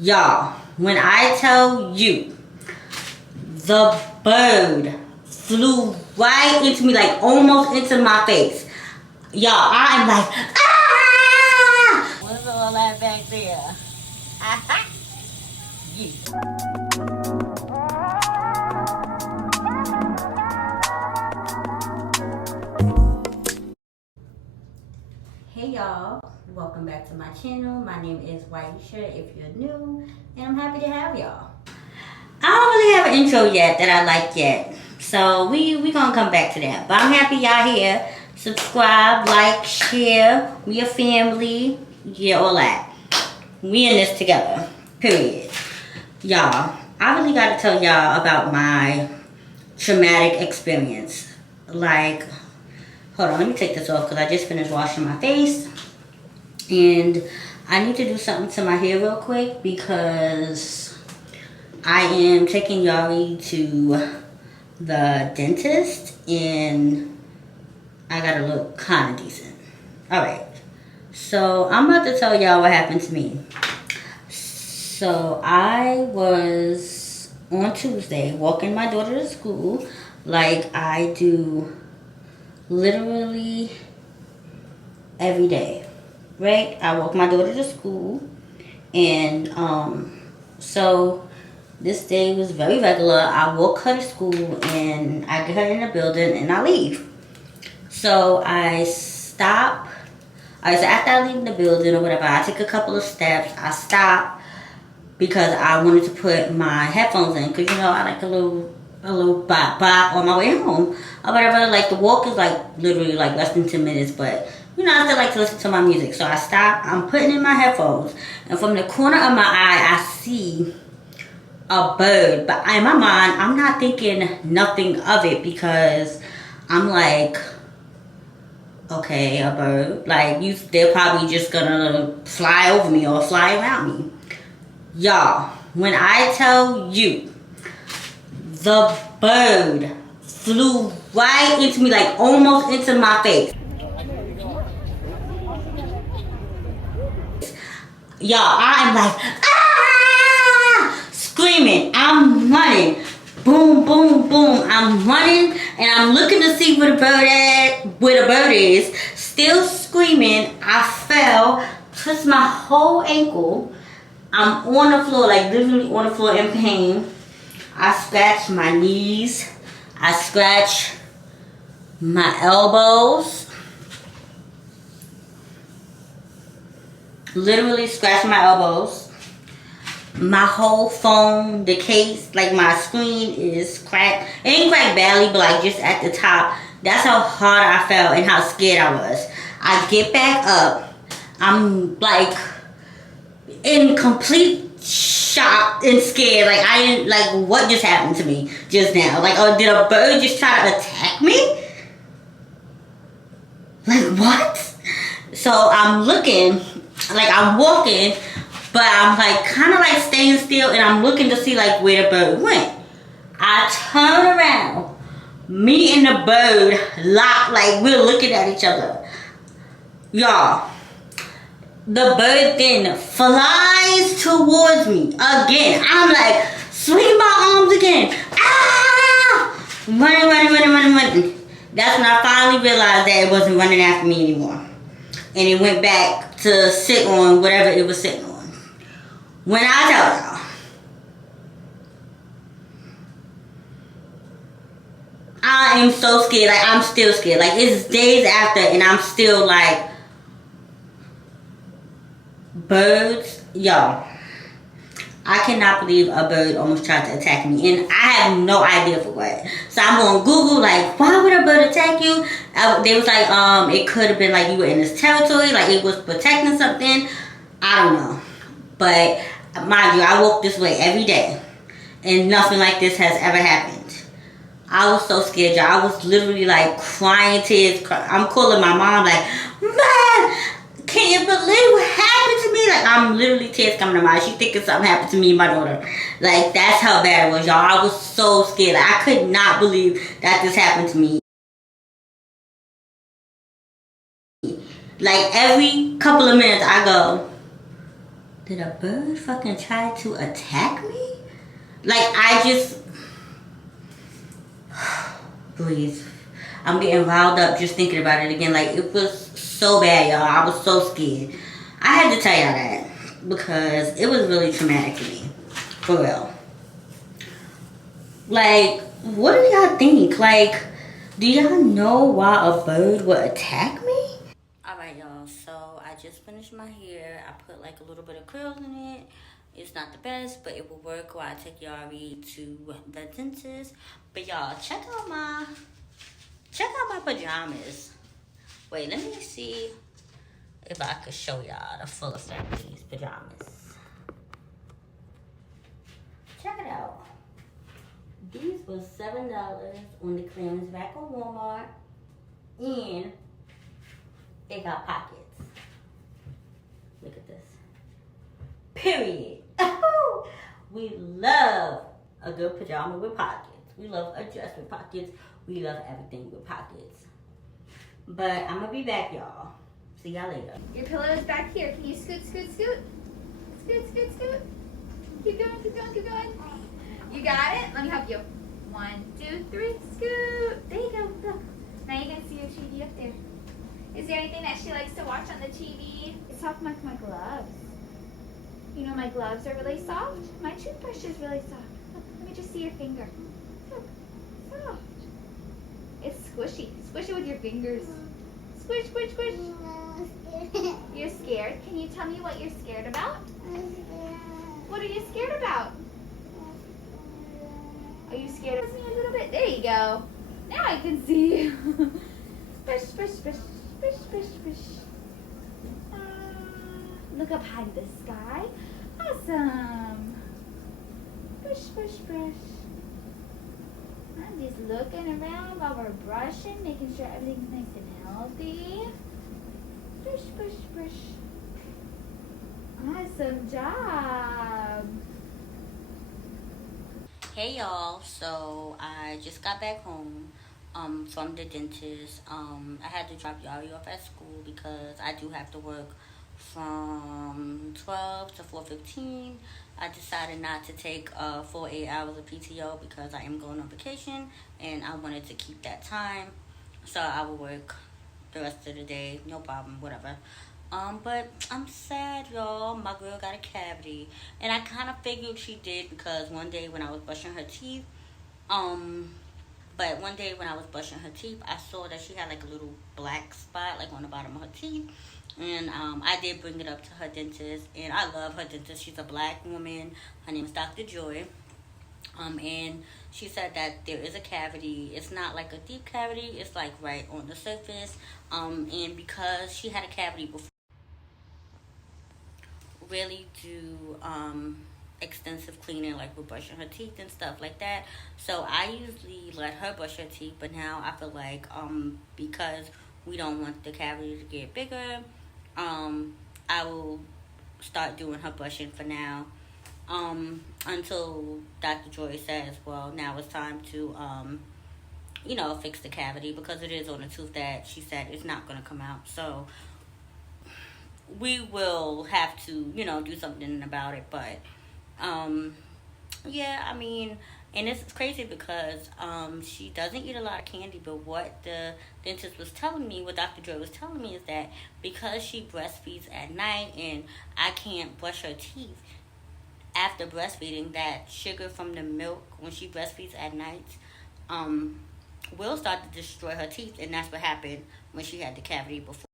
Y'all, when I tell you the bird flew right into me, like almost into my face. Y'all, I'm like, ah! What's all that back there? You. Hey y'all, welcome back to my channel. My name is Waisha if you're new, and I'm happy to have y'all. I don't really have an intro yet that I like yet, so we gonna come back to that. But I'm happy y'all here. Subscribe, like, share. We a family. Yeah, all that. We in this together. Period. Y'all, I really gotta tell y'all about my traumatic experience. Like, hold on, let me take this off because I just finished washing my face. And I need to do something to my hair real quick because I am taking Yari to the dentist and I gotta look kind of decent. Alright, so I'm about to tell y'all what happened to me. So I was on Tuesday walking my daughter to school like I do literally every day, right? I walk my daughter to school, and so this day was very regular. I walk her to school and I get her in the building and I leave. So I stop. So after I leave the building or whatever, I take a couple of steps. I stop because I wanted to put my headphones in because, you know, I like a little bop on my way home or whatever. Like the walk is like literally like less than 10 minutes, but you know, I still like to listen to my music. So I stop, I'm putting in my headphones, and from the corner of my eye I see a bird, but in my mind I'm not thinking nothing of it because I'm like, okay, a bird, like they're probably just gonna fly over me or fly around me. Y'all, when I tell you the bird flew right into me, like almost into my face. Y'all, I'm like, ah! Screaming. I'm running. Boom, boom, boom. I'm running and I'm looking to see where the bird is. Still screaming. I fell, twist my whole ankle. I'm on the floor, like literally on the floor in pain. I scratch my knees. I scratch my elbows. Literally scratching my elbows. My whole phone, the case, like my screen is cracked. It ain't cracked badly, but like just at the top. That's how hard I felt and how scared I was. I get back up. I'm like in complete shock and scared. Like I didn't, like what just happened to me just now? Like, oh, did a bird just try to attack me? Like what? So I'm looking. Like I'm walking, but I'm like kind of like staying still and I'm looking to see like where the bird went. I turn around, me and the bird locked, like we're looking at each other. Y'all, the bird then flies towards me again. I'm like swinging my arms again. Ah! Running. That's when I finally realized that it wasn't running after me anymore. And it went back to sit on whatever it was sitting on. When I tell y'all, I am so scared. Like, I'm still scared. Like, it's days after and I'm still like, birds, y'all. I cannot believe a bird almost tried to attack me. And I have no idea for what. So I'm on Google, like, why would a bird attack you? They was like, it could have been like you were in this territory. Like, it was protecting something. I don't know. But, mind you, I walk this way every day. And nothing like this has ever happened. I was so scared, y'all. I was literally, like, crying tears. I'm calling my mom, like, Mom! Can you believe what happened to me? Like, I'm literally tears coming to my eyes. She thinking something happened to me and my daughter. Like, that's how bad it was, y'all. I was so scared. Like, I could not believe that this happened to me. Like, every couple of minutes, I go, Did a bird fucking try to attack me? Like, I just... Breathe. I'm getting riled up just thinking about it again. Like, it was so bad, y'all. I was so scared. I had to tell y'all that because it was really traumatic for me. For real. Like, what do y'all think? Like, do y'all know why a bird would attack me? Alright, y'all. So, I just finished my hair. I put like a little bit of curls in it. It's not the best, but it will work while I take Yari to the dentist. But y'all, check out my pajamas. Wait, let me see if I could show y'all the full effect of these pajamas. Check it out. These were $7 on the clearance rack on Walmart, and they got pockets. Look at this. Period. We love a good pajama with pockets. We love a dress with pockets. We love everything with pockets. But I'm gonna be back, y'all. See y'all later. Your pillow is back here. Can you scoot, scoot, scoot? Scoot, scoot, scoot. Keep going, keep going, keep going. You got it? Let me help you. 1, 2, 3, scoot. There you go. Look. Now you can see your TV up there. Is there anything that she likes to watch on the TV? It's soft like my gloves. You know my gloves are really soft? My toothbrush is really soft. Look, let me just see your finger. Look, soft. It's squishy. Squish it with your fingers. Squish, squish, squish. You're scared? Can you tell me what you're scared about? What are you scared about? Are you scared of me a little bit? There you go. Now I can see. Squish, squish, squish, squish, squish, squish. Look up high to the sky. Awesome. Squish, squish, squish. I'm just looking around while we're brushing, making sure everything's nice and healthy. Squish, squish, squish. Awesome job. Hey y'all, so I just got back home from the dentist. I had to drop Yari off at school because I do have to work from 12 to 4:15. I decided not to take full 8 hours of PTO because I am going on vacation and I wanted to keep that time. So I will work the rest of the day, no problem, whatever. But I'm sad, y'all. My girl got a cavity. And I kind of figured she did because one day when I was brushing her teeth, I saw that she had like a little black spot like on the bottom of her teeth. And I did bring it up to her dentist. And I love her dentist. She's a black woman. Her name is Dr. Joy. And she said that there is a cavity. It's not like a deep cavity. It's like right on the surface. And because she had a cavity before, really do extensive cleaning, like with brushing her teeth and stuff like that. So I usually let her brush her teeth, but now I feel like because we don't want the cavity to get bigger, I will start doing her brushing for now, until Dr. Joy says, well, now it's time to fix the cavity, because it is on a tooth that she said is not going to come out. So we will have to, do something about it. But, yeah, I mean, and it's crazy because she doesn't eat a lot of candy. But what the dentist was telling me, what Dr. Joy was telling me, is that because she breastfeeds at night and I can't brush her teeth after breastfeeding, that sugar from the milk when she breastfeeds at night will start to destroy her teeth. And that's what happened when she had the cavity before.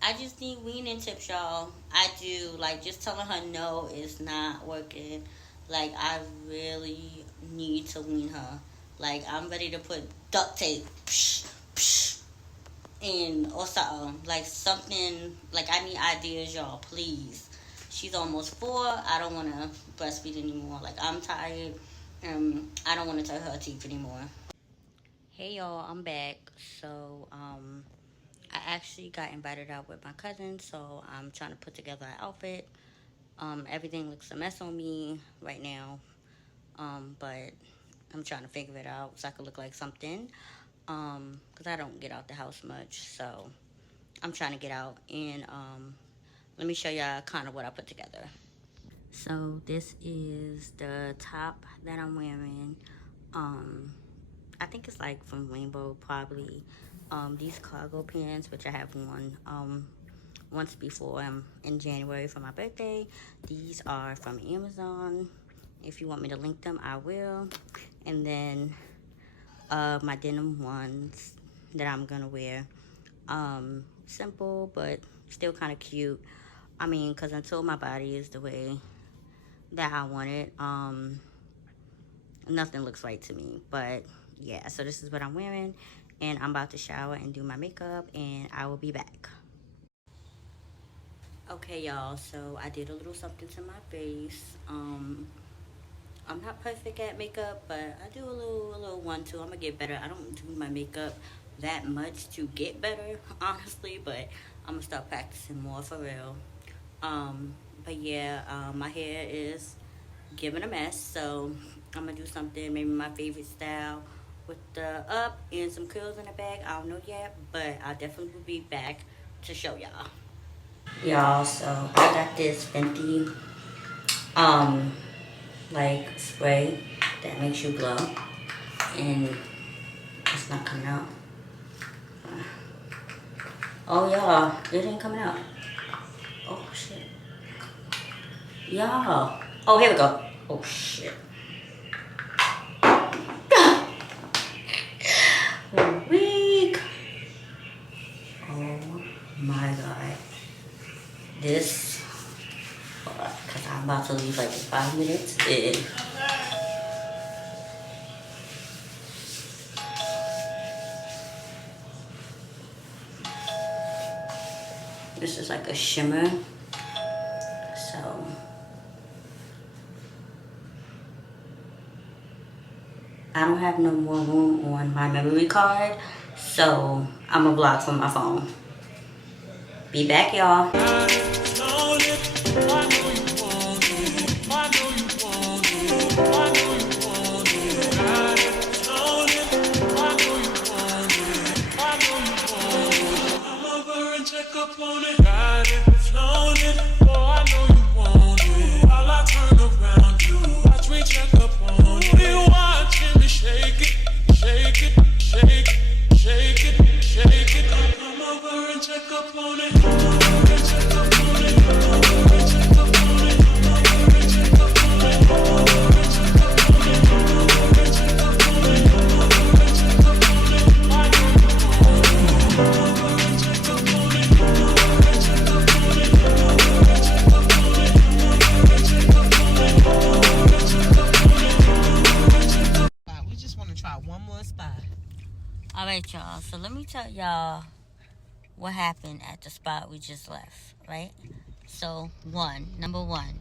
I just need weaning tips, y'all. I do. Like, just telling her no is not working. Like, I really need to wean her. Like, I'm ready to put duct tape in or something. Like, something. Like, I need ideas, y'all. Please. She's almost 4. I don't want to breastfeed anymore. Like, I'm tired. I don't want to touch her teeth anymore. Hey, y'all. I'm back. So, I actually got invited out with my cousin, so I'm trying to put together an outfit. Everything looks a mess on me right now, but I'm trying to figure it out so I could look like something, because I don't get out the house much, so I'm trying to get out. And let me show y'all kind of what I put together. So this is the top that I'm wearing. I think it's like from Rainbow probably. These cargo pants, which I have worn once before in January for my birthday. These are from Amazon. If you want me to link them, I will. And then my denim ones that I'm gonna wear. Simple, but still kind of cute. I mean, because until my body is the way that I want it, nothing looks right to me. But yeah, so this is what I'm wearing, and I'm about to shower and do my makeup, and I will be back. Okay, y'all, so I did a little something to my face. I'm not perfect at makeup, but I do a little 1-2. I'm gonna get better. I don't do my makeup that much to get better, honestly, but I'm gonna start practicing more for real. But yeah, my hair is giving a mess, so I'm gonna do something, maybe my favorite style with the up and some curls in the back. I don't know yet, but I definitely will be back to show y'all. Y'all, so I got this Fenty like spray that makes you glow, and it's not coming out. Oh y'all, it ain't coming out. Oh shit. Y'all. Oh, here we go. Oh shit. Weak. Oh my god. This, because I'm about to leave like in 5 minutes. This is like a shimmer. So I don't have no more room on my memory card, so I'm gonna block from my phone. Be back, y'all. Alright, y'all, so let me tell y'all what happened at the spot we just left, right? So, number one,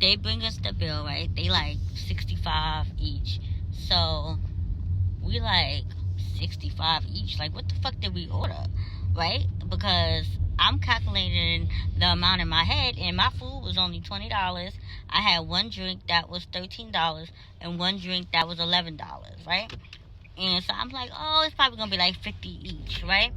they bring us the bill, right? They like 65 each. So, we like 65 each. Like, what the fuck did we order, right? Because I'm calculating the amount in my head, and my food was only $20. I had one drink that was $13, and one drink that was $11, right? And so I'm like, oh, it's probably gonna be like 50 each, right?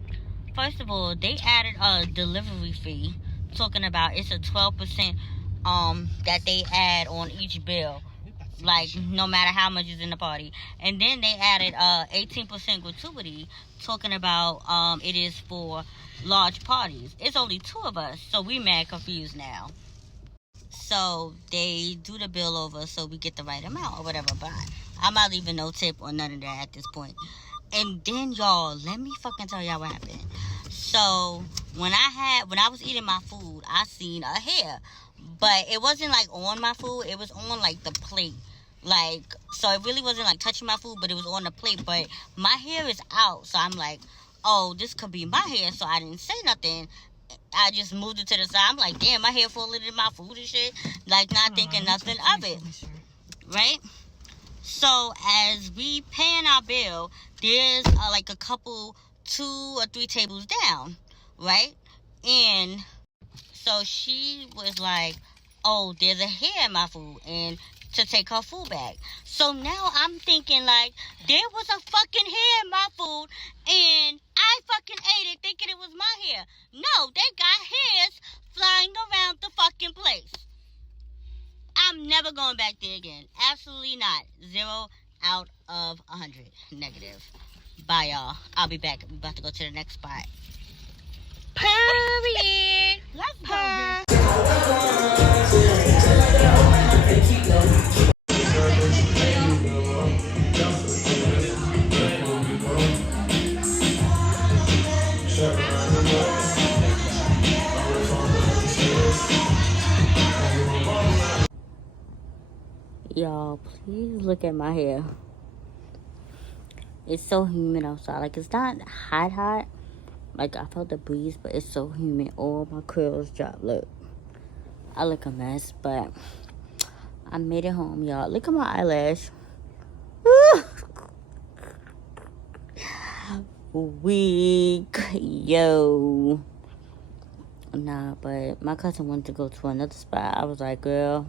First of all, they added a delivery fee, talking about it's a 12% that they add on each bill, like no matter how much is in the party. And then they added 18% gratuity, talking about it is for large parties. It's only 2 of us, so we mad confused now. So they do the bill over so we get the right amount or whatever, but I'm not leaving no tip or none of that at this point. And then, y'all, let me fucking tell y'all what happened. So when I was eating my food, I seen a hair, but it wasn't like on my food, it was on like the plate. Like, so it really wasn't like touching my food, but it was on the plate. But my hair is out, so I'm like, oh, this could be my hair. So I didn't say nothing. I just moved it to the side. I'm like, damn, my hair falling in my food and shit. Like, not thinking nothing of it. Right? So as we paying our bill, there's like a couple, 2 or 3 tables down. Right? And so she was like, oh, there's a hair in my food, and to take her food back. So now I'm thinking like there was a fucking hair in my food, and I fucking ate it thinking it was my hair. No, they got hairs flying around the fucking place. I'm never going back there again. Absolutely not. 0 out of 100. Negative. Bye, y'all. I'll be back. I'm about to go to the next spot. Period. Let's go. Y'all, please look at my hair. It's so humid outside. Like, it's not hot. Like, I felt the breeze, but it's so humid. All my curls dropped. Look. I look a mess, but I made it home, y'all. Look at my eyelash. Weak. Yo. Nah, but my cousin wanted to go to another spot. I was like, girl,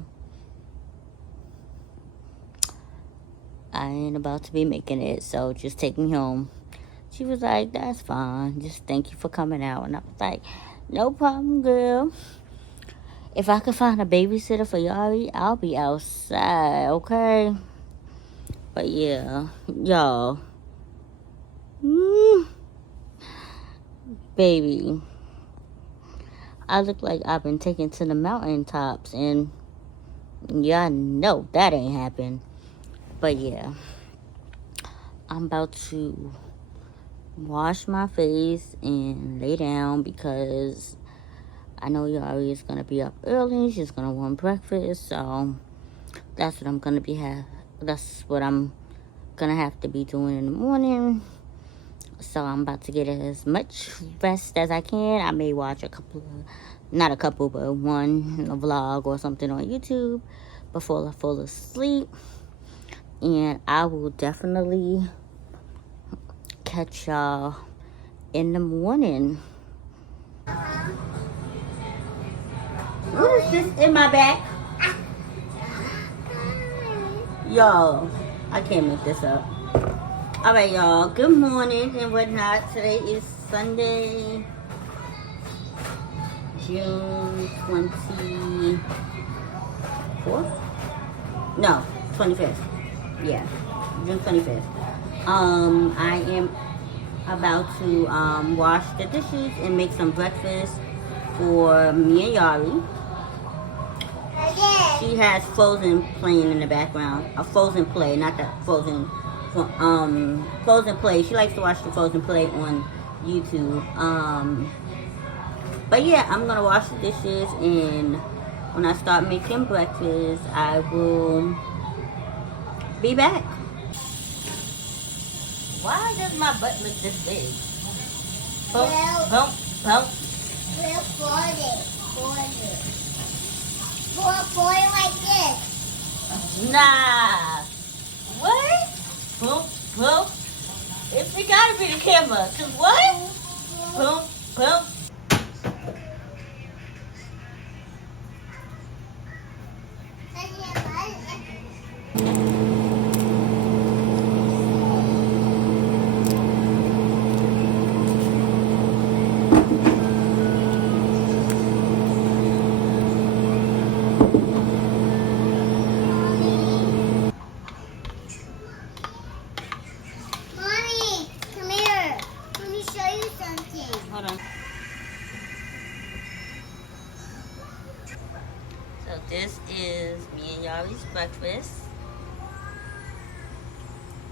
I ain't about to be making it, so just take me home. She was like, that's fine. Just thank you for coming out. And I was like, no problem, girl. If I could find a babysitter for Yari, I'll be outside, okay? But yeah, y'all. Baby. I look like I've been taken to the mountaintops, and y'all know that ain't happened. But yeah, I'm about to wash my face and lay down because I know Yari is going to be up early. She's going to want breakfast, so that's what I'm going to have to be doing in the morning. So I'm about to get as much rest as I can. I may watch one vlog or something on YouTube before I fall asleep. And I will definitely catch y'all in the morning. What is this in my back? Y'all, I can't make this up. Alright, y'all. Good morning and whatnot. Today is Sunday, June 24th? No, 25th. Yeah, June 25th. I am about to wash the dishes and make some breakfast for me and Yari. She has Frozen playing in the background. A Frozen play, not the Frozen. Frozen play. She likes to watch the Frozen play on YouTube. But yeah, I'm gonna wash the dishes, and when I start making breakfast, I will be back. Why does my butt look this big? Bump, bump, bump. We'll fold it. Fold it like this. Nah. What? Boom, boom. It gotta be the camera. Cause what? Boom, boom. So this is me and Yari's breakfast,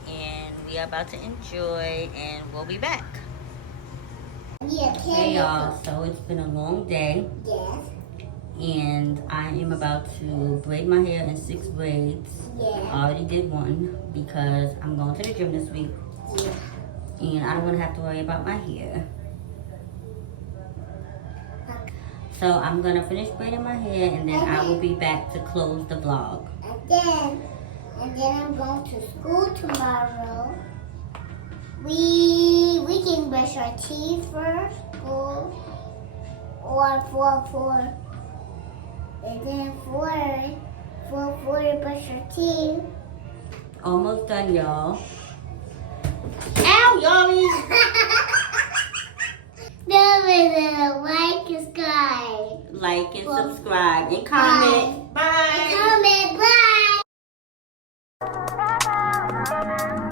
and we are about to enjoy, and we'll be back. Hey y'all, so it's been a long day. Yes. And I am about to braid my hair in 6 braids. Yeah. I already did one because I'm going to the gym this week. Yeah. And I don't want to have to worry about my hair. So I'm going to finish braiding my hair, and then I will be back to close the vlog. And then I'm going to school tomorrow. We can brush our teeth first, or And then 4 to brush your teeth. Almost done, y'all. Ow, y'all. Like and subscribe. Like and subscribe and comment. Bye. Comment. Bye.